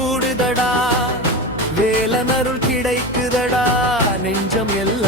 கூடுதடா வேலனருள் கிடைக்குதடா நெஞ்சம் எல்லாம்